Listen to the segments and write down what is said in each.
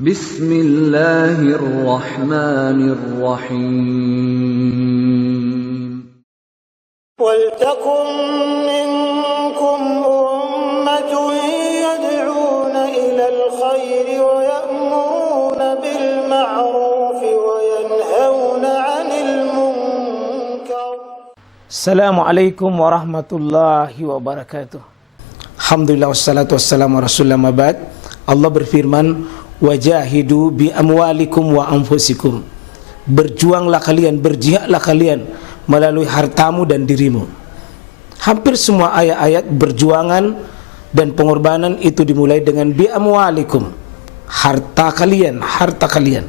Bismillahirrahmanirrahim. وَلْتَكُنْ مِنْكُمْ أُمَّةٌ يَدْعُونَ إِلَى الْخَيْرِ وَيَأْمُرُونَ بِالْمَعْرُوفِ وَيَنْهَوْنَ عَنِ الْمُنْكَرِ. Assalamualaikum warahmatullahi wabarakatuh. Alhamdulillah wassalatu wassalamu rasulullah mabad. Allah berfirman, wajahidu bi amwalikum wa anfusikum. Berjuanglah kalian, berjihadlah kalian melalui hartamu dan dirimu. Hampir semua ayat-ayat berjuangan dan pengorbanan itu dimulai dengan bi amwalikum, harta kalian, harta kalian.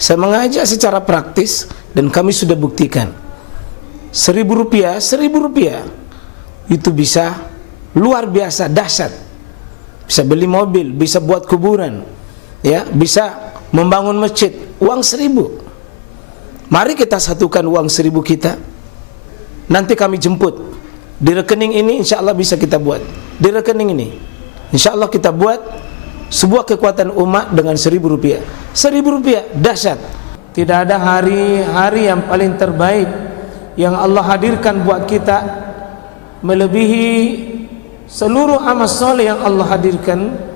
Saya mengajak secara praktis dan kami sudah buktikan. Rp1.000 itu bisa luar biasa dahsyat. Bisa beli mobil, bisa buat kuburan, ya, bisa membangun masjid. Uang 1.000. Mari kita satukan uang 1.000 kita. Nanti kami jemput. Di rekening ini insya Allah bisa kita buat. Di rekening ini insya Allah kita buat sebuah kekuatan umat dengan Rp1.000. Rp1.000 dahsyat. Tidak ada hari-hari yang paling terbaik yang Allah hadirkan buat kita melebihi seluruh amal soleh yang Allah hadirkan.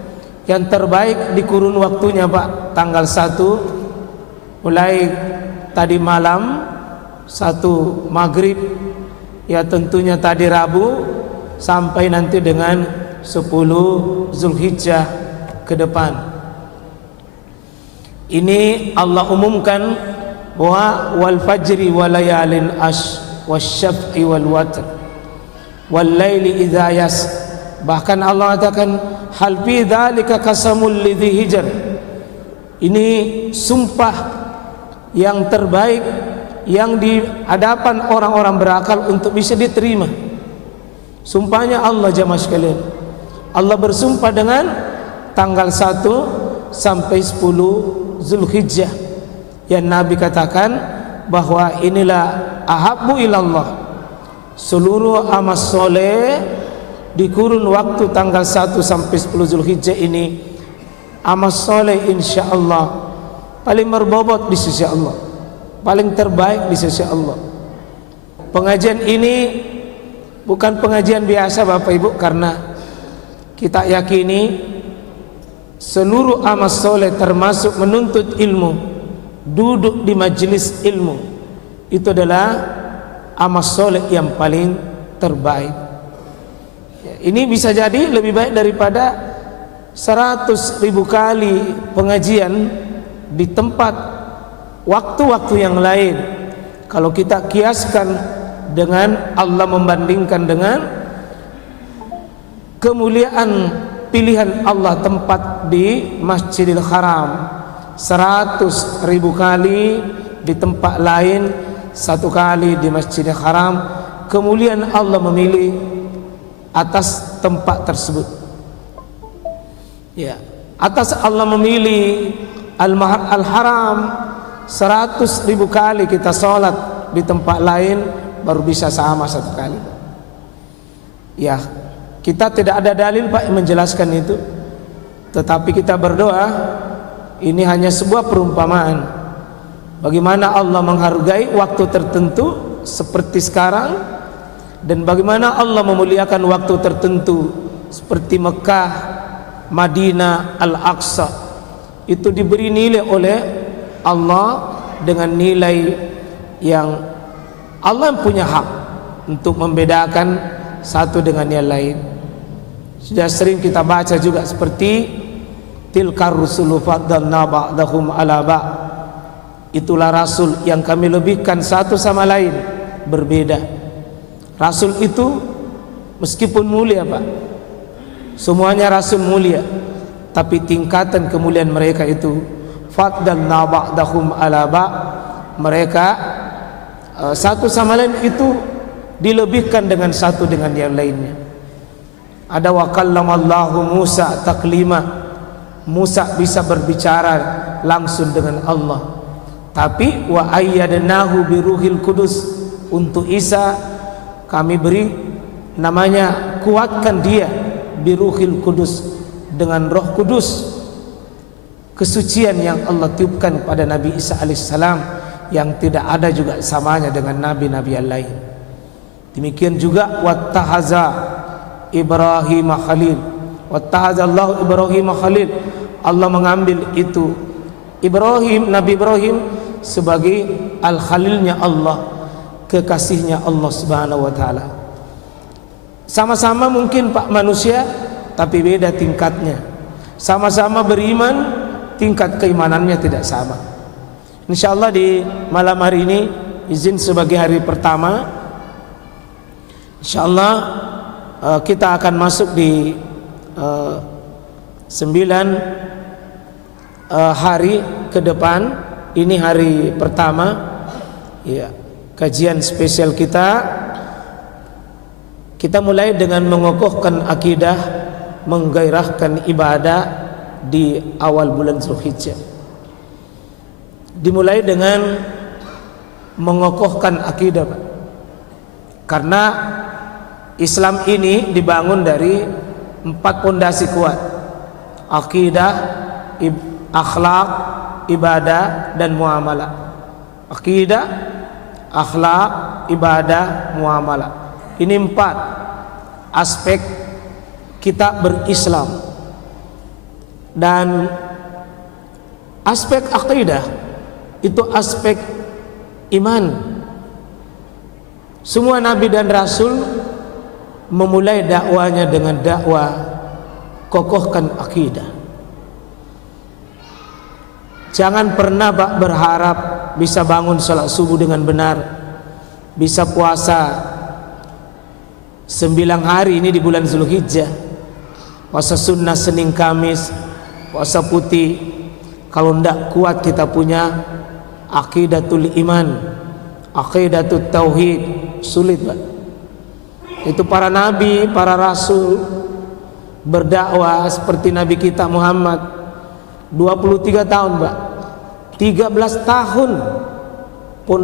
Yang terbaik di kurun waktunya Pak, tanggal 1 mulai tadi malam, 1 maghrib, ya tentunya tadi Rabu, sampai nanti dengan 10 Zulhijjah ke depan. Ini Allah umumkan bahwa wal fajri wal layalin ash wasyaf'i wal watr wal laili idza yas. Bahkan Allah katakan hal fi dzalika qasamul lidzi hijr. Ini sumpah yang terbaik yang di hadapan orang-orang berakal untuk bisa diterima. Sumpahnya Allah jamaah sekalian. Allah bersumpah dengan tanggal 1 sampai 10 Zulhijjah yang Nabi katakan bahwa inilah ahabbu ilallah. Seluruh amal soleh di kurun waktu tanggal 1 sampai 10 Zulhijjah ini, amal soleh insyaallah paling berbobot di sisi Allah, paling terbaik di sisi Allah. Pengajian ini bukan pengajian biasa Bapak Ibu, karena kita yakini seluruh amal soleh termasuk menuntut ilmu, duduk di majelis ilmu, itu adalah amal soleh yang paling terbaik. Ini bisa jadi lebih baik daripada 100.000 kali pengajian di tempat waktu-waktu yang lain. Kalau kita kiaskan dengan Allah, membandingkan dengan kemuliaan pilihan Allah tempat di Masjidil Haram, 100.000 kali di tempat lain, 1 kali di Masjidil Haram, kemuliaan Allah memilih atas tempat tersebut. Ya, atas Allah memilih Al-Haram 100.000 kali kita sholat di tempat lain baru bisa sama 1 kali. Ya, kita tidak ada dalil Pak yang menjelaskan itu, tetapi kita berdoa. Ini hanya sebuah perumpamaan bagaimana Allah menghargai waktu tertentu seperti sekarang, dan bagaimana Allah memuliakan waktu tertentu seperti Mekah, Madinah, Al-Aqsa. Itu diberi nilai oleh Allah dengan nilai yang Allah punya hak untuk membedakan satu dengan yang lain. Sudah sering kita baca juga seperti tilkar rusulu faddalna ba'dahum ala ba'. Itulah rasul yang kami lebihkan satu sama lain, berbeda. Rasul itu meskipun mulia Pak, semuanya rasul mulia, tapi tingkatan kemuliaan mereka itu faddalna ba'dahum ala ba'. Mereka satu sama lain itu dilebihkan dengan satu dengan yang lainnya. Ada wa kallamallahu Musa taklima. Musa bisa berbicara langsung dengan Allah. Tapi wa ayyadnahu biruhil kudus. Untuk Isa kami beri namanya, kuatkan dia biruhil kudus, dengan Roh Kudus. kesucian yang Allah tiupkan pada Nabi Isa alaihissalam yang tidak ada juga samanya dengan nabi-nabi yang lain. Demikian juga wattahaza Ibrahim khalil, wattahaza Allah Ibrahim khalil. Allah mengambil itu Ibrahim, Nabi Ibrahim sebagai al-khalilnya Allah, kekasihnya Allah Subhanahu wa taala. Sama-sama mungkin Pak manusia, tapi beda tingkatnya. Sama-sama beriman, tingkat keimanannya tidak sama. Insyaallah di malam hari ini, izin sebagai hari pertama, insyaallah kita akan masuk di 9 hari ke depan. Ini hari pertama ya, kajian spesial kita. Kita mulai dengan mengokohkan akidah, menggairahkan ibadah di awal bulan Zulhijjah. Dimulai dengan mengokohkan akidah, Pak. Karena Islam ini dibangun dari 4 pondasi kuat: akidah, akhlak, ibadah, dan muamalah. Akidah, akhlak, ibadah, muamalah. Ini 4 aspek kita berislam. Dan aspek akidah itu aspek iman. Semua nabi dan rasul memulai dakwanya dengan dakwah kokohkan akidah. Jangan pernah berharap bisa bangun salat subuh dengan benar, bisa puasa 9 hari ini di bulan Zulhijjah, puasa sunnah Senin Kamis, puasa putih. Kalau tidak kuat kita punya aqidatul iman, aqidatul tauhid, sulit, Pak. Itu para nabi, para rasul berdakwah seperti nabi kita Muhammad 23 tahun, Pak. 13 tahun pun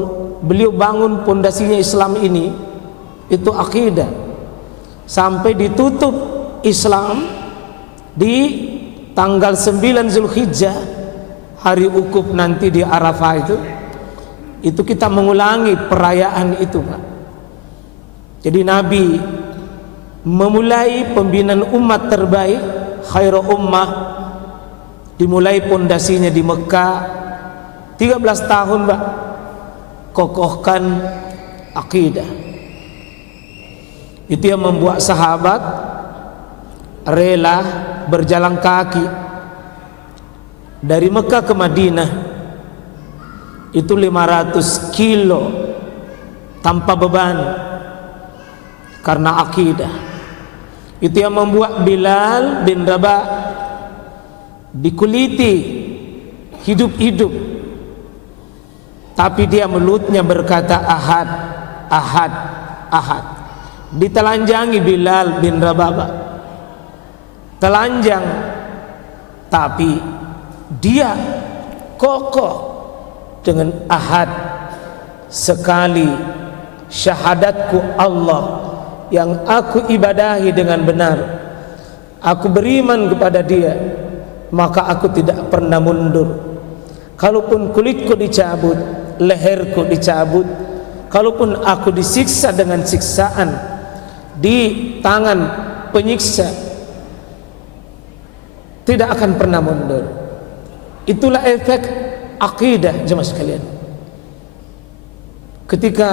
beliau bangun pondasinya Islam ini, itu akidah. Sampai ditutup Islam di tanggal 9 Zulhijjah, hari wukuf nanti di Arafah itu kita mengulangi perayaan itu, Pak. Jadi Nabi memulai pembinaan umat terbaik, khairu ummah, dimulai pondasinya di Mekah. 13 tahun, Pak, kokohkan akidah. Itu yang membuat sahabat rela berjalan kaki dari Mekah ke Madinah. Itu 500 kilo tanpa beban karena akidah. Itu yang membuat Bilal bin Rabah dikuliti hidup-hidup, tapi dia mulutnya berkata ahad, ahad, ahad. Ditelanjangi Bilal bin Rabah, telanjang, tapi dia kokoh dengan ahad. Sekali syahadatku Allah yang aku ibadahi dengan benar, aku beriman kepada dia, maka aku tidak pernah mundur. Kalaupun kulitku dicabut, leherku dicabut, kalaupun aku disiksa dengan siksaan di tangan penyiksa, tidak akan pernah mundur. Itulah efek akidah, jemaah sekalian. Ketika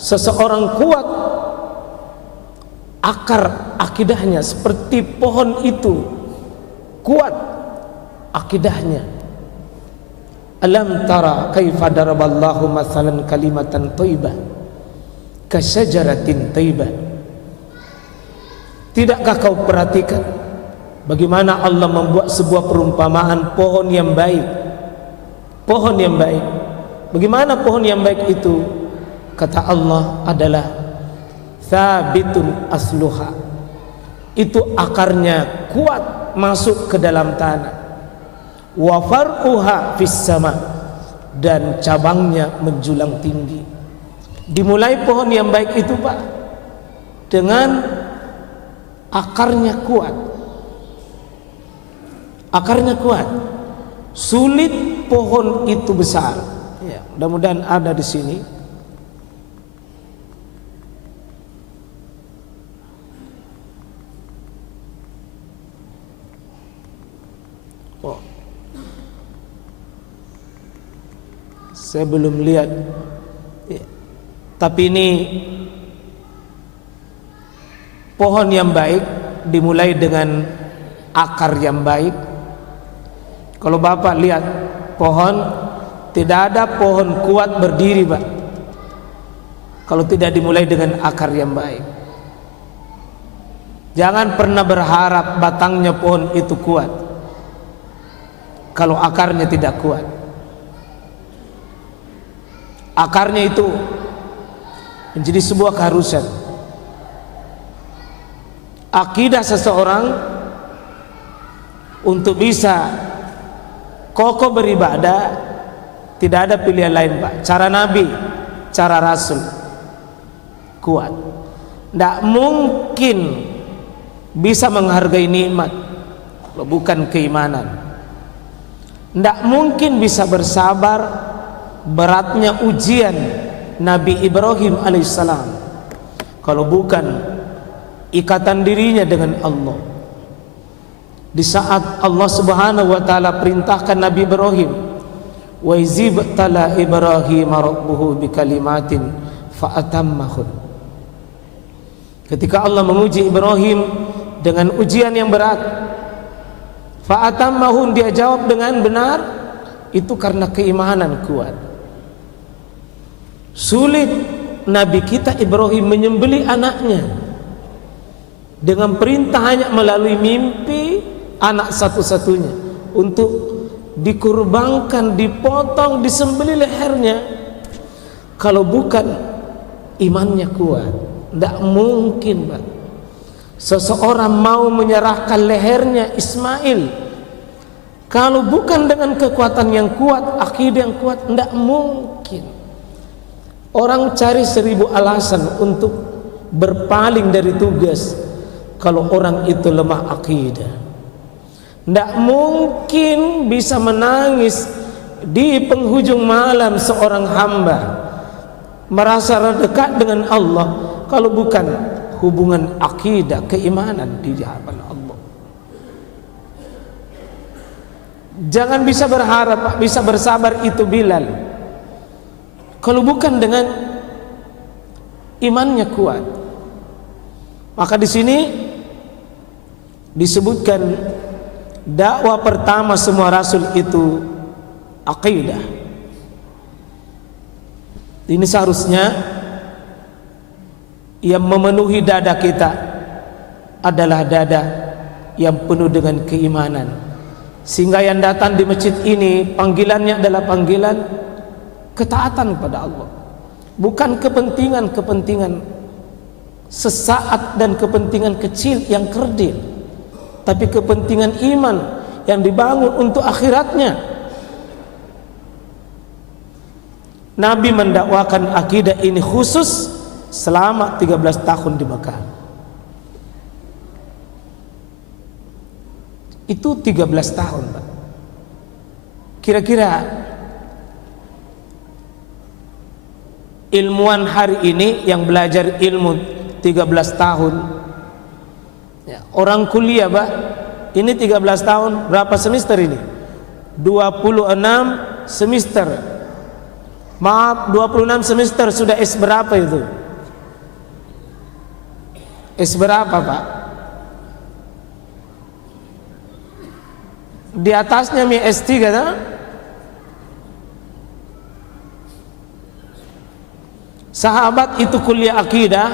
seseorang kuat akar akidahnya, seperti pohon itu kuat akidahnya. Alam tara kaifa daraballahu mathalan kalimatan thayyibah kasyajaratin thayyibah. Tidakkah kau perhatikan bagaimana Allah membuat sebuah perumpamaan pohon yang baik? Pohon yang baik. Bagaimana pohon yang baik itu? Kata Allah adalah thabitun asluha. Itu akarnya kuat masuk ke dalam tanah. Wa far'uha fis sama, dan cabangnya menjulang tinggi. Dimulai pohon yang baik itu, Pak, dengan akarnya kuat. Akarnya kuat. Sulit pohon itu besar. Ya, mudah-mudahan ada di sini. Oh. Saya belum lihat. Ya. Tapi ini pohon yang baik dimulai dengan akar yang baik. Kalau Bapak lihat pohon, tidak ada pohon kuat berdiri, Pak, kalau tidak dimulai dengan akar yang baik. Jangan pernah berharap batangnya pohon itu kuat kalau akarnya tidak kuat. Akarnya itu menjadi sebuah keharusan. Akidah seseorang untuk bisa kokoh beribadah tidak ada pilihan lain, Pak. Cara Nabi, cara Rasul kuat. Tidak mungkin bisa menghargai nikmat kalau bukan keimanan. Tidak mungkin bisa bersabar beratnya ujian Nabi Ibrahim alaihissalam kalau bukan ikatan dirinya dengan Allah. Di saat Allah Subhanahu wa taala perintahkan Nabi Ibrahim, wa izibtala Ibrahim rabbuhu bikalimatin fa'atammahun. Ketika Allah menguji Ibrahim dengan ujian yang berat, fa'atammahun, dia jawab dengan benar, itu karena keimanan kuat. Sulit Nabi kita Ibrahim menyembelih anaknya dengan perintah hanya melalui mimpi, anak satu-satunya untuk dikurbankan, dipotong, disembelih lehernya. Kalau bukan imannya kuat, tidak mungkin, Pak, seseorang mau menyerahkan lehernya Ismail. Kalau bukan dengan kekuatan yang kuat, akidah yang kuat, tidak mungkin. Orang cari 1000 alasan untuk berpaling dari tugas kalau orang itu lemah akidah. Tidak mungkin bisa menangis di penghujung malam seorang hamba merasa dekat dengan Allah kalau bukan hubungan akidah, keimanan di hadapan Allah. Jangan bisa berharap bisa bersabar itu Bilal kalau bukan dengan imannya kuat. Maka di sini disebutkan dakwah pertama semua rasul itu akidah. Ini seharusnya yang memenuhi dada kita adalah dada yang penuh dengan keimanan, sehingga yang datang di masjid ini panggilannya adalah panggilan ketaatan kepada Allah, bukan kepentingan sesaat dan kepentingan kecil yang kerdil, tapi kepentingan iman yang dibangun untuk akhiratnya. Nabi mendakwakan akidah ini khusus selama 13 tahun di Mekah. Itu 13 tahun, Pak. Kira-kira ilmuwan hari ini yang belajar ilmu 13 tahun, ya, orang kuliah, Pak, ini 13 tahun berapa semester ini? 26 semester. Maaf, 26 semester sudah S berapa itu? S berapa, Pak? Di atasnya mi S3 tak? Sahabat itu kuliah akidah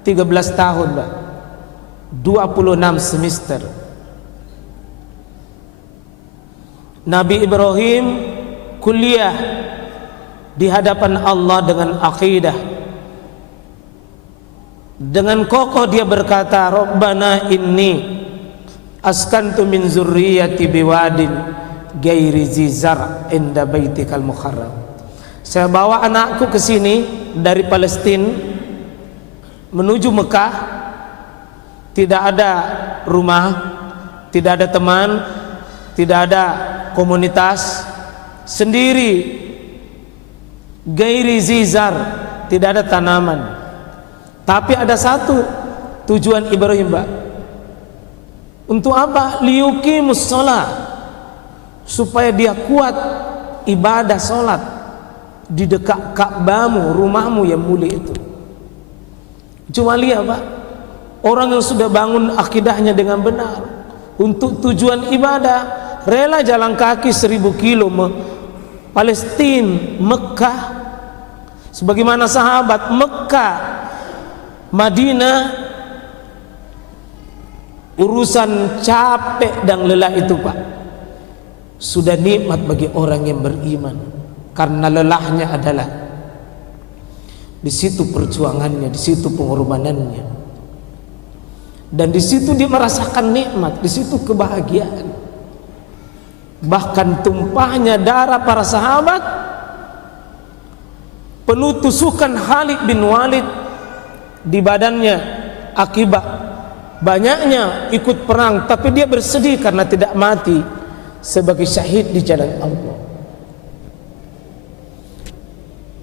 13 tahun, Pak. 26 semester. Nabi Ibrahim kuliah di hadapan Allah dengan akidah. Dengan kokoh dia berkata, Rabbana inni askantu min zurriyati biwadin ghairi zizar inda baitikal muharram. Saya bawa anakku ke sini dari Palestina menuju Mekah, tidak ada rumah, tidak ada teman, tidak ada komunitas, sendiri, gairi zizar, tidak ada tanaman. Tapi ada satu tujuan Ibrahim, Pak. Untuk apa? Liyuqimus shalah, supaya dia kuat ibadah salat di dekat Ka'bahmu, rumahmu yang mulia itu. Cuma lihat, Pak, orang yang sudah bangun akidahnya dengan benar untuk tujuan ibadah, rela jalan kaki 1000 kilo Palestina, Mekah, sebagaimana sahabat Mekah, Madinah, urusan capek dan lelah itu, Pak, sudah nikmat bagi orang yang beriman, karena lelahnya adalah di situ perjuangannya, di situ pengorbanannya, dan di situ dia merasakan nikmat, di situ kebahagiaan. Bahkan tumpahnya darah para sahabat, penuh tusukan Khalid bin Walid di badannya akibat banyaknya ikut perang, tapi dia bersedih karena tidak mati sebagai syahid di jalan Allah.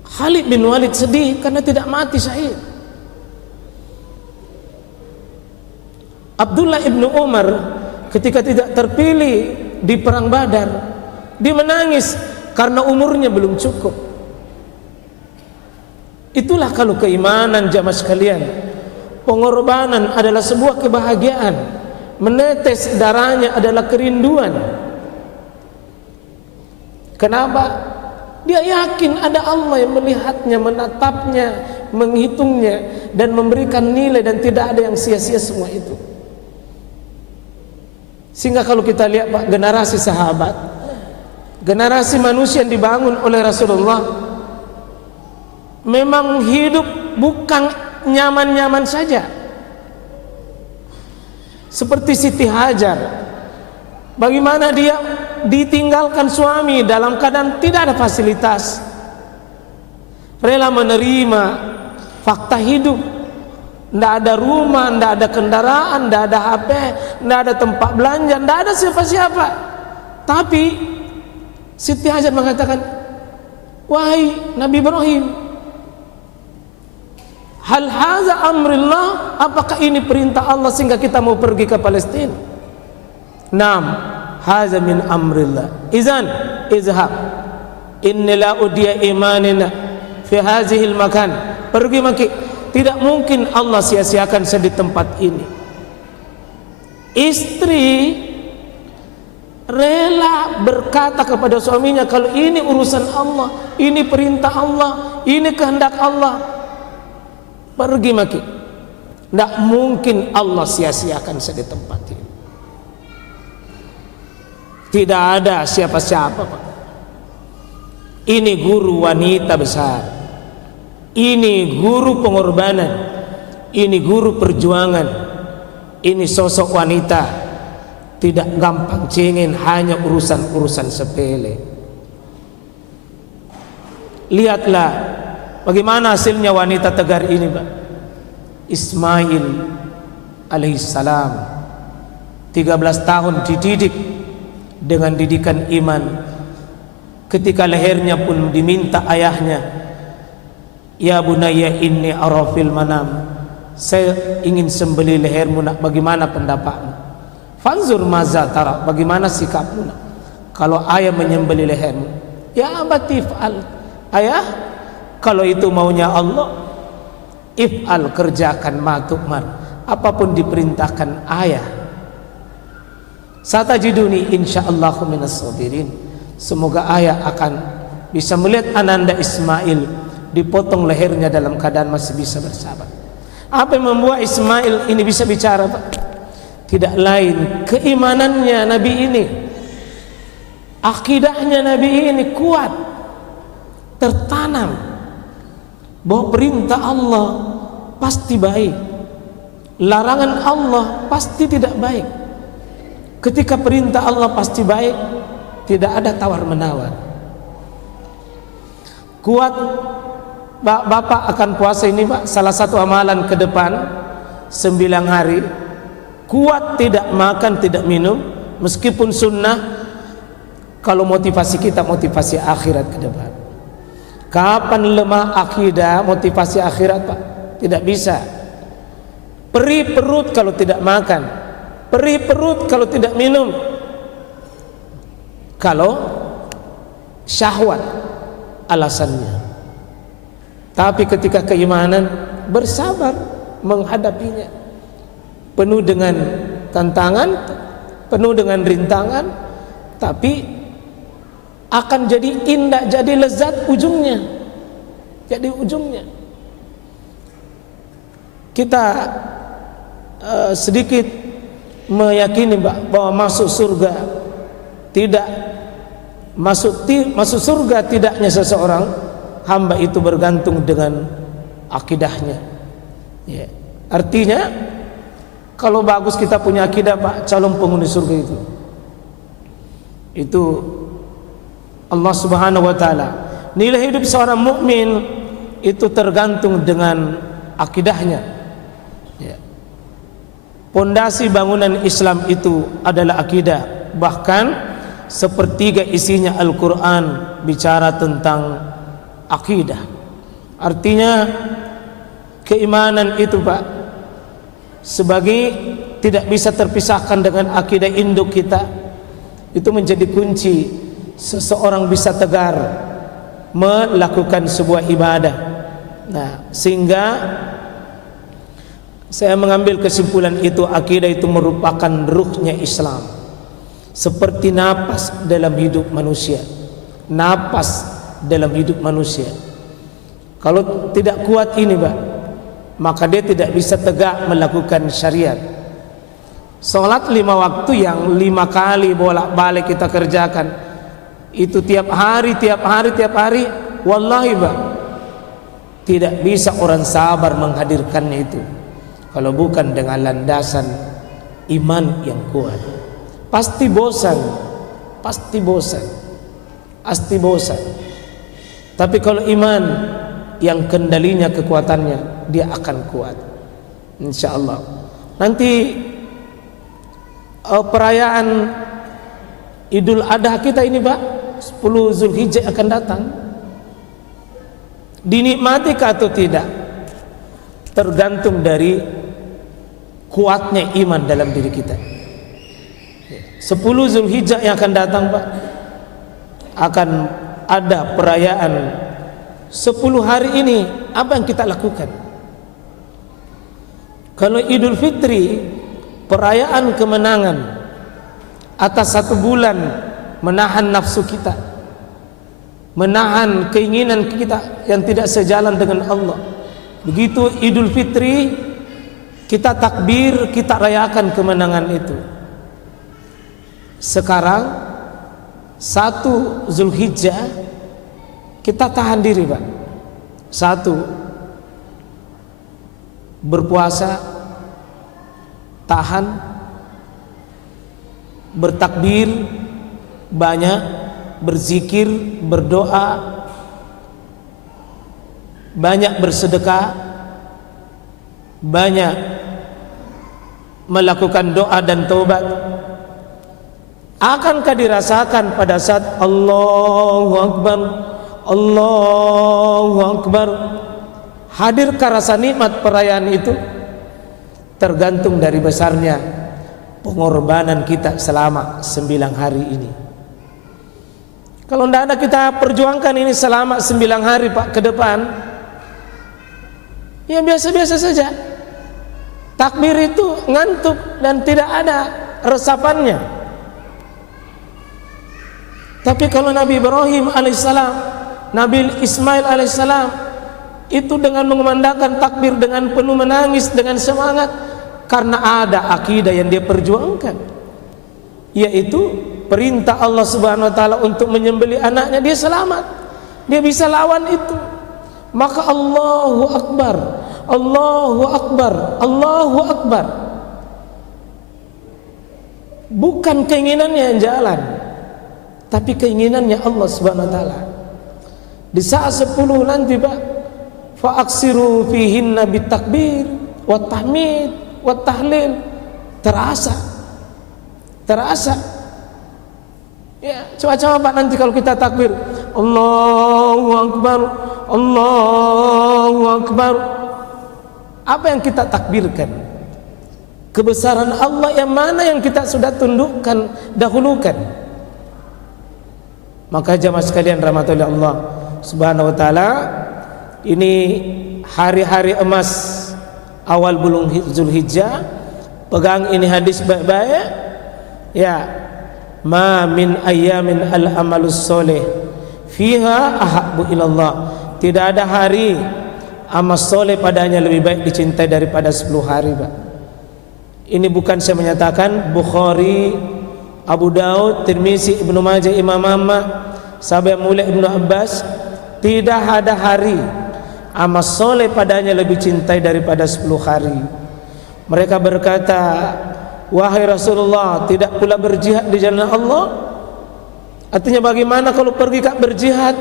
Khalid bin Walid sedih karena tidak mati syahid. Abdullah ibnu Umar ketika tidak terpilih di perang Badar, dia menangis karena umurnya belum cukup. Itulah kalau keimanan, jamaah sekalian. Pengorbanan adalah sebuah kebahagiaan, menetes darahnya adalah kerinduan. Kenapa? Dia yakin ada Allah yang melihatnya, menatapnya, menghitungnya, dan memberikan nilai, dan tidak ada yang sia-sia semua itu. Sehingga kalau kita lihat, Pak, generasi sahabat, generasi manusia yang dibangun oleh Rasulullah, memang hidup bukan nyaman-nyaman saja. Seperti Siti Hajar, bagaimana dia ditinggalkan suami dalam keadaan tidak ada fasilitas, rela menerima fakta hidup. Tidak ada rumah, tidak ada kendaraan, tidak ada HP, tidak ada tempat belanja, tidak ada siapa-siapa. Tapi Siti Hajar mengatakan, wahai Nabi Ibrahim, hal haza amrillah, apakah ini perintah Allah sehingga kita mau pergi ke Palestina? Naam, haza min amrillah. Izan izhab, inni la udiya imanina fi hazihil makan. Pergi maki. Tidak mungkin Allah sia-siakan saya di tempat ini. Istri rela berkata kepada suaminya, kalau ini urusan Allah, ini perintah Allah, ini kehendak Allah, pergi maki. Tidak mungkin Allah sia-siakan saya di tempat ini. Tidak ada siapa-siapa, Pak. Ini guru wanita besar, ini guru pengorbanan, ini guru perjuangan, ini sosok wanita tidak gampang cengeng hanya urusan-urusan sepele. Lihatlah bagaimana hasilnya wanita tegar ini, Pak. Ismail alaihissalam 13 tahun dididik dengan didikan iman. Ketika lehernya pun diminta ayahnya, ya bunayya inni ara fil manam, saya ingin sembelih lehermu nak, bagaimana pendapatmu? Fanzur maza tara, bagaimana sikapmu nak kalau ayah menyembelih lehermu? Ya abati if'al, ayah kalau itu maunya Allah, if'al, kerjakan ma tu'mar, apapun diperintahkan ayah. Satajiduni insyaallah minas sabirin. Semoga ayah akan bisa melihat ananda Ismail dipotong lehernya dalam keadaan masih bisa bersabar. Apa yang membuat Ismail ini bisa bicara, Pak? Tidak lain keimanannya Nabi ini, akidahnya Nabi ini kuat, tertanam bahwa perintah Allah pasti baik, larangan Allah pasti tidak baik. Ketika perintah Allah pasti baik, tidak ada tawar-menawar. Kuat. Bapak akan puasa ini, Pak, salah satu amalan ke depan 9 hari. Kuat tidak makan, tidak minum, meskipun sunnah, kalau motivasi kita motivasi akhirat ke depan. Kapan lemah akidah, motivasi akhirat, Pak? Tidak bisa. Perih perut kalau tidak makan, perih perut kalau tidak minum. Kalau syahwat alasannya. Tapi ketika keimanan, bersabar menghadapinya, penuh dengan tantangan, penuh dengan rintangan, tapi akan jadi indah, jadi lezat ujungnya. Jadi ujungnya kita sedikit meyakini bahwa masuk surga tidak masuk surga tidaknya seseorang hamba itu bergantung dengan akidahnya. Ya. Artinya kalau bagus kita punya akidah, Pak, calon penghuni surga itu Allah Subhanahu wa taala. Nilai hidup seorang mukmin itu tergantung dengan akidahnya. Ya. Pondasi bangunan Islam itu adalah akidah. Bahkan sepertiga isinya Al-Quran bicara tentang akidah. Artinya keimanan itu, Pak, sebagai tidak bisa terpisahkan dengan akidah induk kita. Itu menjadi kunci seseorang bisa tegar melakukan sebuah ibadah. Nah, sehingga saya mengambil kesimpulan itu, akidah itu merupakan ruhnya Islam. Seperti napas dalam hidup manusia. Napas dalam hidup manusia. Kalau tidak kuat ini, Pak, maka dia tidak bisa tegak melakukan syariat. Salat 5 waktu yang 5 kali bolak-balik kita kerjakan, itu tiap hari, wallahi, Pak, tidak bisa orang sabar menghadirkannya itu kalau bukan dengan landasan iman yang kuat. Pasti bosan. Tapi kalau iman yang kendalinya kekuatannya, dia akan kuat, insyaallah. Nanti perayaan Idul Adha kita ini, Pak, 10 Zulhijjah akan datang. Dinikmati atau tidak tergantung dari kuatnya iman dalam diri kita. 10 Zulhijjah yang akan datang, Pak, akan ada perayaan 10 hari ini. Apa yang kita lakukan? Kalau Idul Fitri, perayaan kemenangan atas 1 bulan menahan nafsu kita, menahan keinginan kita yang tidak sejalan dengan Allah. Begitu Idul Fitri, kita takbir, kita rayakan kemenangan itu. Sekarang 1 Zulhijjah kita tahan diri, Pak. 1, berpuasa, tahan, bertakbir banyak, berzikir, berdoa banyak, bersedekah banyak, melakukan doa dan taubat. Akankah dirasakan pada saat Allahu Akbar, Allahu Akbar, hadirkah rasa nikmat perayaan itu? Tergantung dari besarnya pengorbanan kita selama 9 hari ini. Kalau tidak ada kita perjuangkan ini selama 9 hari, Pak, ke depan, ya biasa-biasa saja. Takbir itu ngantuk dan tidak ada resapannya. Tapi kalau Nabi Ibrahim alaihissalam, Nabi Ismail alaihissalam, itu dengan mengumandangkan takbir dengan penuh menangis, dengan semangat, karena ada akidah yang dia perjuangkan, yaitu perintah Allah Subhanahu wa taala untuk menyembelih anaknya. Dia selamat, dia bisa lawan itu. Maka Allahu Akbar, Allahu Akbar, Allahu Akbar. Bukan keinginannya yang jalan, tapi keinginannya Allah Subhanahu wa taala. Di saat 10 nanti, Pak, fa'aksiru fihinna bitakbir wa tahmid wa tahlil. Terasa Ya, coba-coba Pak nanti kalau kita takbir, Allahu Akbar, Allahu Akbar. Apa yang kita takbirkan? Kebesaran Allah yang mana yang kita sudah tundukkan, dahulukan. Maka jamaah sekalian rahmatullahi Allah Subhanahu wa taala, ini hari-hari emas awal bulan Zulhijjah. Pegang ini hadis baik-baik. Ya, ma min ayyamin al amalus soleh fiha ahabbu ilallah. Tidak ada hari amal soleh padanya lebih baik dicintai daripada 10 hari, Pak. Ini bukan saya menyatakan. Bukhari, Abu Daud, Tirmizi, Ibnu Majah, Imam Ahmad, sahabat mulia Ibnu Abbas, tidak ada hari amal soleh padanya lebih cintai daripada 10 hari. Mereka berkata, wahai Rasulullah, tidak pula berjihad di jalan Allah? Artinya bagaimana kalau pergi berjihad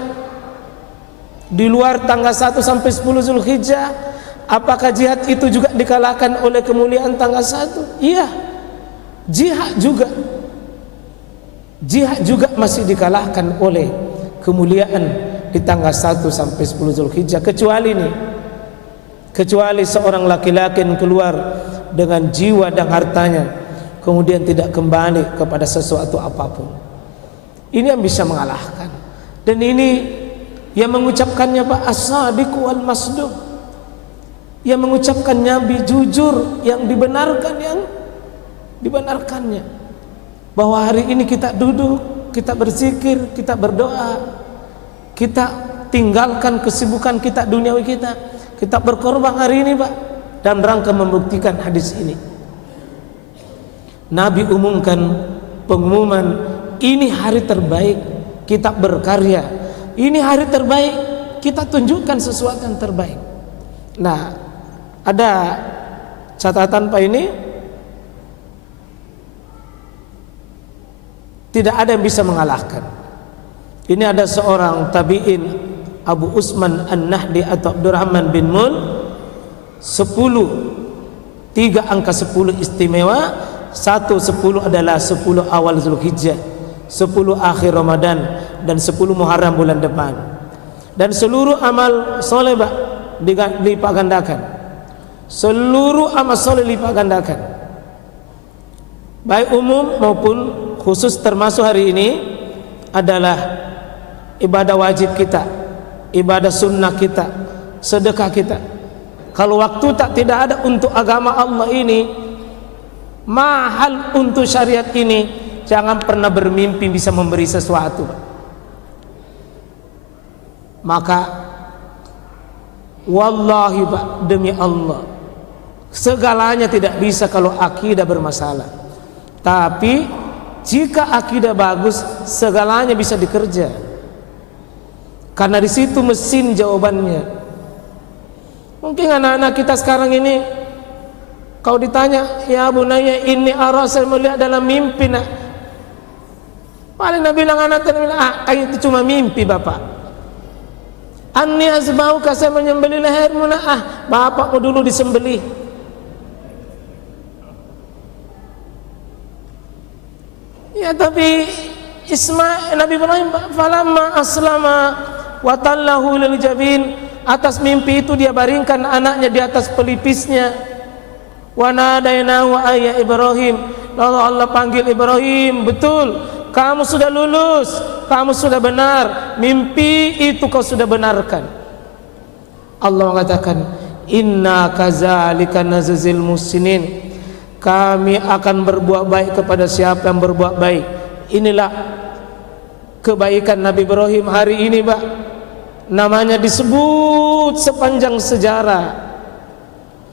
di luar tanggal 1 sampai 10 Zulhijjah? Apakah jihad itu juga dikalahkan oleh kemuliaan tanggal 1? Iya, jihad juga. Jihad juga masih dikalahkan oleh kemuliaan di tanggal 1 sampai 10 Zulhijjah. Kecuali seorang laki-laki yang keluar dengan jiwa dan hartanya kemudian tidak kembali kepada sesuatu apapun. Ini yang bisa mengalahkan. Dan ini yang mengucapkannya Pak As-Sadiq wal Masduq, yang mengucapkan Nabi jujur, yang dibenarkan, yang dibenarkannya, bahwa hari ini kita duduk, kita berzikir, kita berdoa, kita tinggalkan kesibukan kita duniawi kita berkorban hari ini, Pak, dalam rangka membuktikan hadis ini. Nabi umumkan pengumuman, ini hari terbaik kita berkarya, ini hari terbaik kita tunjukkan sesuatu yang terbaik. Nah, ada catatan Pak, ini tidak ada yang bisa mengalahkan. Ini ada seorang tabi'in, Abu Usman An-Nahdi atau Abdurrahman bin Mun, 3 angka 10 istimewa. 10 adalah 10 awal Zulhijjah, 10 akhir Ramadan, dan 10 Muharram bulan depan. Dan seluruh amal soleh dilipat gandakan. Seluruh amal soleh lipat gandakan, baik umum maupun khusus, termasuk hari ini adalah ibadah wajib kita, ibadah sunnah kita, sedekah kita. Kalau waktu tidak ada untuk agama Allah ini, mahal untuk syariat ini, jangan pernah bermimpi bisa memberi sesuatu. Maka wallahi Pak, demi Allah, segalanya tidak bisa kalau akidah bermasalah. Tapi jika akidah bagus, segalanya bisa dikerja, karena di situ mesin jawabannya. Mungkin anak-anak kita sekarang ini, kau ditanya, ya bunaya ini ara, saya melihat dalam mimpi, nak. Paling Nabi bilang anak bilang, itu cuma mimpi bapak. Anni azbauka, saya menyembelih lehermu, nak. Bapakmu dulu disembelih. Ya, tapi Nabi Ibrahim falamma aslama wa tallahu lil jabin, atas mimpi itu dia baringkan anaknya di atas pelipisnya. Wa nadainahu ya Ibrahim, lalu Allah panggil Ibrahim, betul, kamu sudah lulus, kamu sudah benar, mimpi itu kau sudah benarkan. Allah mengatakan, inna kadzalika najzil muhsinin, kami akan berbuat baik kepada siapa yang berbuat baik. Inilah kebaikan Nabi Ibrahim hari ini, Pak. Namanya disebut sepanjang sejarah.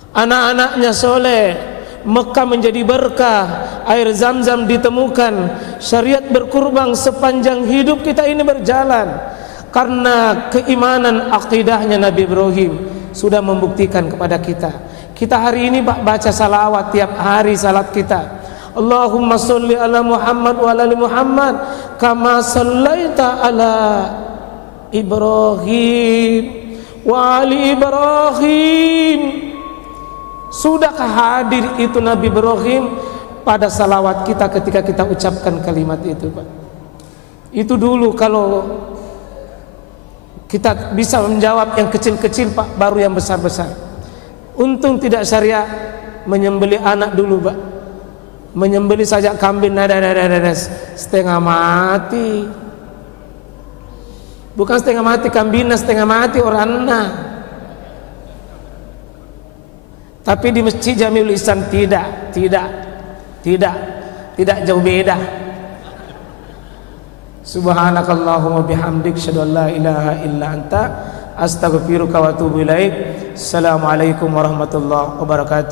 Anak-anaknya soleh, Mekah menjadi berkah, air Zam-Zam ditemukan, syariat berkurban sepanjang hidup kita ini berjalan. Karena keimanan akidahnya Nabi Ibrahim sudah membuktikan kepada kita. Kita hari ini baca salawat tiap hari salat kita. Allahumma sholli ala Muhammad wa ala ali Muhammad kama shallaita ala Ibrahim wa ali Ibrahim. Sudahkah hadir itu Nabi Ibrahim pada salawat kita ketika kita ucapkan kalimat itu, Pak? Itu dulu kalau kita bisa menjawab yang kecil-kecil Pak, baru yang besar-besar. Untung tidak syariah menyembeli anak dulu Pak. Menyembeli saja kambing setengah mati. Bukan setengah mati kambingnya, setengah mati orangnya. Tapi di Masjid Jamiul Ihsan tidak jauh beda. Subhanakallahumma bihamdik, asyhadu an la ilaha illa anta, astaghfiruka wa atubu ilaik. Assalamualaikum warahmatullahi wabarakatuh.